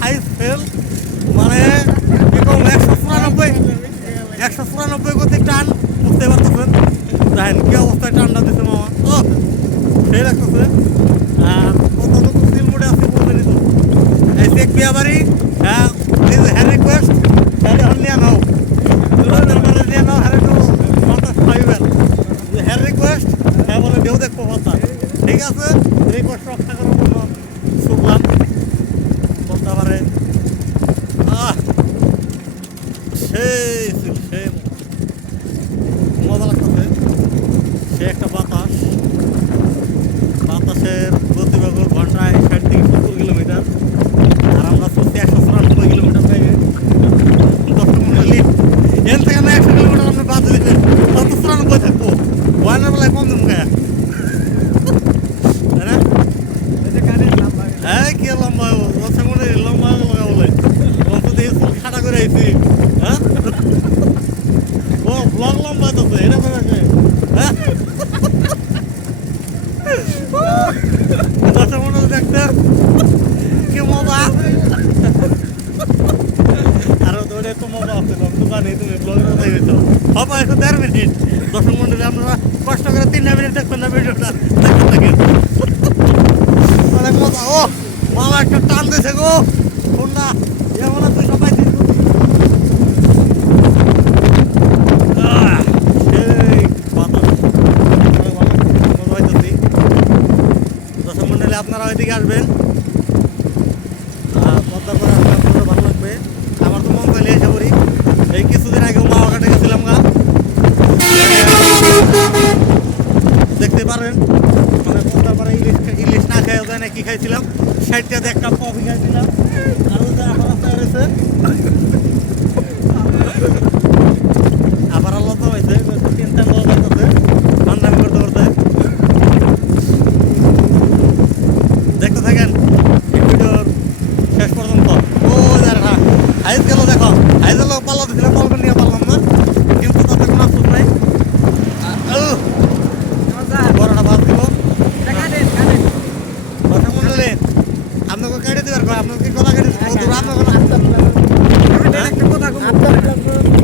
Guys fail মানে এরকম একশো চুরানব্বই? একশো চুরানব্বই গতি টান বুঝতে পারতেছেন? দেখেন কি অবস্থায় টানটা দিচ্ছে মামা। ও সেই লাগতেছে আর কতটুকু সিল মোডে আছে বলবেনই তো এই চেক বিয়া বাড়ি হ্যাঁ হ্যাঁ রিকোয়েস্ট এখন নিয়ে নিয়ে নাও। একটু রিকোয়েস্ট হ্যাঁ বলে ঢেউ দেখব বাতাস ঠিক আছে? রিকোয়েস্ট রক্ষা করার বেলায় কম দিন গায়ে লম্বা দশ মনে লগা বলে। খাটা করে আইছি। হ্যাঁ? ও লম্বা তো এটা তো হ্যাঁ? দশ মনে দেখতে। আছে জানি তুমি ব্লগের মধ্যে গেছো হবে একশো দেড় মিনিট। দর্শক মন্ডলী কষ্ট করে তিনটা মিনিট দেখবেন না ভিডিওটা দেখতে থাকেন অনেক মজা। ও মামা একটা টান দিয়েছে গো। কোনটা যেমন তুই সবাই আপনারা ওইদিকে আসবেন। কি খাইছিলাম? সাইডটাতে একটা কফি খাইছিলাম। আর ওদের এখন হয়েছে কেটে দেওয়ার কথা আপনাদের কথা কেটে দেবো আপনার আচ্ছা। কথা